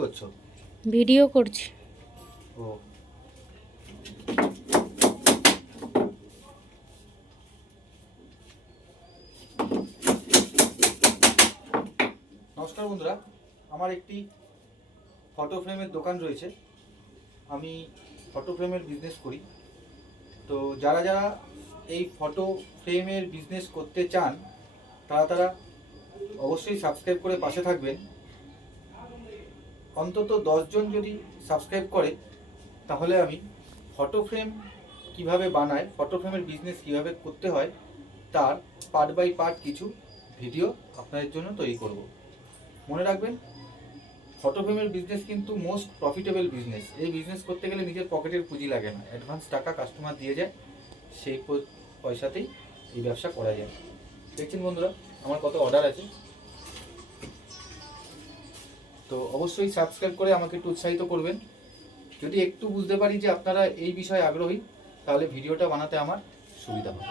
করছো? ভিডিও করছি। ও, নমস্কার বন্ধুরা, আমার একটি ফটো ফ্রেমের দোকান রয়েছে। আমি ফটো ফ্রেমের বিজনেস করি। তো যারা যারা এই ফটো ফ্রেমের বিজনেস করতে চান তারা অবশ্যই সাবস্ক্রাইব করে পাশে থাকবেন। অন্তত 10 জন যদি সাবস্ক্রাইব করে তাহলে আমি ফটো ফ্রেম কীভাবে বানায়, ফটো ফ্রেমের বিজনেস কীভাবে করতে হয় তার পার্ট বাই পার্ট কিছু ভিডিও আপনাদের জন্য তৈরি করব। মনে রাখবেন, ফটো ফ্রেমের বিজনেস কিন্তু মোস্ট প্রফিটেবল বিজনেস। এই বিজনেস করতে গেলে নিজের পকেটের পুঁজি লাগে না, অ্যাডভান্স টাকা কাস্টমার দিয়ে যায়, সেই পয়সাতেই এই ব্যবসা করা যায়। দেখছেন বন্ধুরা আমার কত অর্ডার আছে। তো অবশ্যই সাবস্ক্রাইব করে আমাকে একটু উৎসাহিত করবেন। যদি একটু বুঝতে পারি যে আপনারা এই বিষয়ে আগ্রহী তাহলে ভিডিওটা বানাতে আমার সুবিধা হবে।